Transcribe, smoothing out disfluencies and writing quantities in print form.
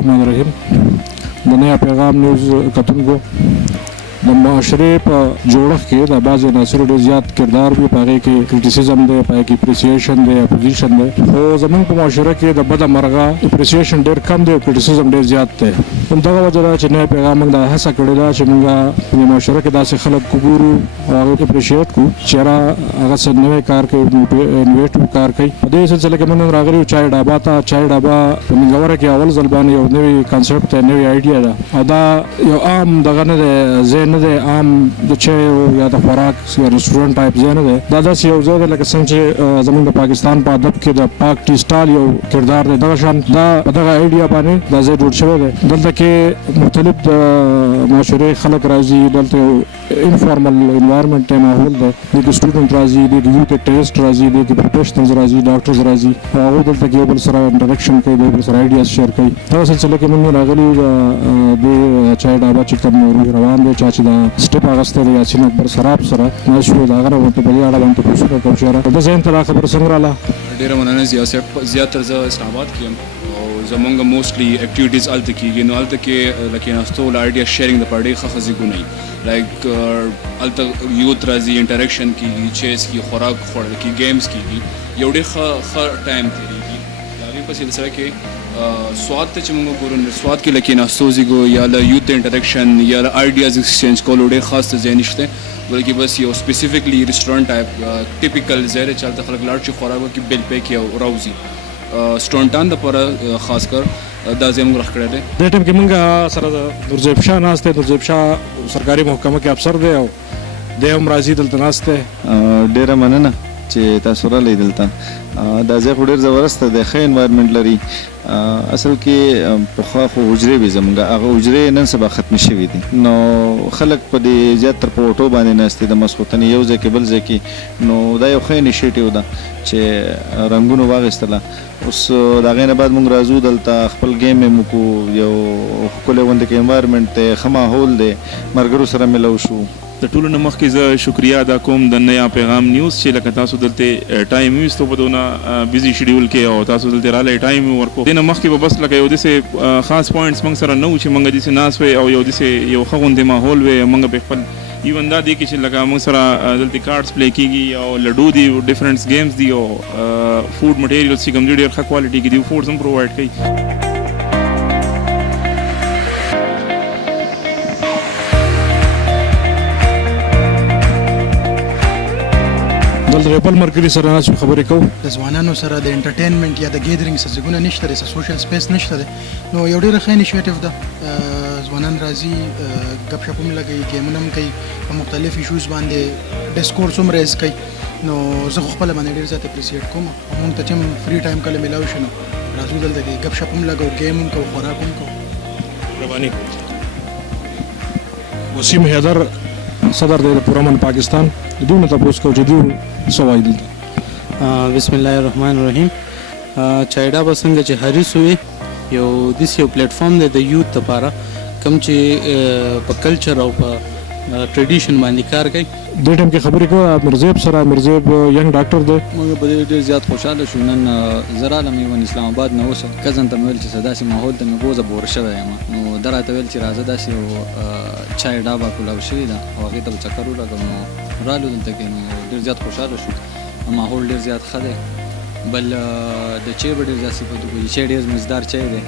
الرحمن الرحیم. د نیا پیغام نیوز کتونکو د معاشرې په جوړښت کې د بعضې عناصرو ډېر زیات کردار وي، په هغې کې کریټیسزم دی، په هغې کې اپریسیشن دی، اپوزیشن دی. خو زموږ په معاشره کې د بده مرغه اپریسیشن ډېر کم دی او کریټیسزم ډېر زیات دی. همدغه وجه ده چې نیا پیغام موږ دا هڅه کړې ده چې موږ په معاشره کې داسې خلک وګورو او هغوی اپریشیټ کړو چې یاره هغه څه نوی کار کوي، انویټیو کار کوي. په دې سلسله کې موږ نن راغلي یو چای ډابا ته. چای ډابا په منګوره کې اول ځل باندې یو نوی کانسپټ دی، نوی آیډیا ده او دا یو عام دغه نه دی، ځای نه دی عام د چای یا د خوراک یا رسټورانټ ټایپ ځای نه دی. دا داسې یو ځای دی لکه څنګه چې زموږ د پاکستان په ادب کې د پاک ټي سټال یو کردار دی، دغه شان دا په دغه آیډیا باندې دا ځای جوړ شوی دی. دلته کې مختلف د معاشرې خلک راځي، دلته یو انفارمل انوایرمنټ دی، ماحول دی. دلته سټوډنټ راځي، دلته یوت اکټیویسټ راځي، دلته پروفیشنلز راځي، ډاکټرز راځي او هغوی دلته کې یو بل سره انټریکشن کوي، یو بل سره آیډیاز شیر کوي. دغه سلسله کې موږ راغلي یو د چای ډابا چې کوم روح روان دی، چا چې دا سټپ اخیستی دی یاسین اکبر سراب سره ناست شو، د هغه نه ورته په دې اړه باندې تپوسونه کوم چې یاره د ذهن ته دا خبره څنګه راغله. ډېره مننه ضیا صاحب. زیاتره زه اسلام آباد کې یم او زمونږ موسټلی اکټیویټیز هلته کېږي. نو هلته کې د کېناستو آیډیا شیرینګ دپاره ډېر ښه ښه ځایونه وي. لایک هلته یوت راځي، انټریکشن کېږي، چیس کېږي، خوراک خوړل کېږي، گیمز کېږي، یو ډېر ښه ټایم تېرېږي. د هغې په سلسله کې سواد ته چې موږ وګورو، سواد کې له کېناستو زیږو یا له یوت د انټریکشن یا له آیډیاز ایکسچینج کولو ډېر خاص ځای نشته، بلکې بس یو سپیسیفکلی رسټورانټ ټایپ ټیپیکل ځای دی چې هلته خلک لاړ شي، خوراک وکړي، بیل پې کړي او راوځي. سټوډنټان دپاره خاص کر دا ځای موږ راښ کړی دی. دې ټایم کې موږ سره د نورزیب شاه ناست دی. نورزیب شاه سرکاري محکمه کې افسر دی او دی هم راځي دلته ناست دی. ډېره مننه چې تاسو راغلئ دلته. دا ځای خو ډېر زبردست دی، ښه انوایرمنټ لري. اصل کې پخوا خو حجرې وې زموږ، هغه حجرې نن سبا ختمې شوي دي. نو خلک په دې زیاتره په اوټو باندې ناست دي د ماسخوتنې یو ځای کې بل ځای کې. نو دا یو ښه انیشیټیو ده چې رنګونو واخیستله. اوس د هغې نه بعد موږ راځو دلته خپل ګیم یې وکړو، یو ښکلی غوندې کې انوایرمنټ دی، ښه ماحول دی، ملګرو سره ملو شو. د ټولو نه مخکې زه شکریه ادا کوم د نیا پیغام نیوز چې لکه تاسو دلته ټایم ویستو په دونه بیزي شیډیول کې او تاسو دلته رالی ټایم ورکو. دې نه مخکې به بس لکه یو داسې خاص پوینټس موږ سره نه و چې موږ داسې ناست وی او یو داسې یو ښه غوندې ماحول وی. موږ به خپل ایون دا دی کې چې لکه موږ سره دلته کارډس پلی کېږي او لډو دي، ډفرنټس گیمز دي او فوډ مټیریلز چې کوم دي ډېر ښه کوالټي کې دي، فوډز هم پرووایډ کوي. دلته بل ملګري سره ناست خبرې کوو. د ځوانانو سره د انټرټینمنټ یا د ګیدرینګ څه ځایونه نشته دی، څه سوشل سپیس نشته دی. نو یو ډېره ښه انیشیټیو ده. ځوانان راځي، ګپ شپ هم لګوي، ګیمونه هم کوي، په مختلف ایشوز باندې ډسکورس هم ریز کوي. نو زه خو خپله باندې ډېر زیات اپریسیټ کوم. مونږ ته چې هم فري ټایم کله میلاو شي نو راځو دلته کې ګپ شپ هم لګو، گیم هم کوو، خوراک هم کوو. رواني وسیم حیدر صدر دی د پرامن پاکستان. دوی نه تپوس کوو چې دوی څه وایي دلته. بسم الله الرحمن الرحیم. چای ډابا څنګه چې حریص وي، یو داسې یو پلیټفارم دی د یوت لپاره کوم چې په کلچر او په ټریډیشن باندې کار کوي. دې ټایم کې خبرې کوو مرزیب سره. مرزیب ینګ ډاکټر دی. موږ په دې ډېر زیات خوشحاله شو. نن زه رالم ایون اسلام آباد نه اوسه، کزن ته مې ویل چې داسې ماحول ته مې بوزه بور شوی یم. نو ده راته ویل چې راځه داسې یو چای ډابا کولاو شوې ده او هغې ته به چکر ولګوم. نو رالو دلته کې نو ډېر زیات خوشحاله شو. ماحول ډېر زیات ښه دی. بل د چای به ډېر زیات صفت وکړي. چای ډېر مزدار چای دی.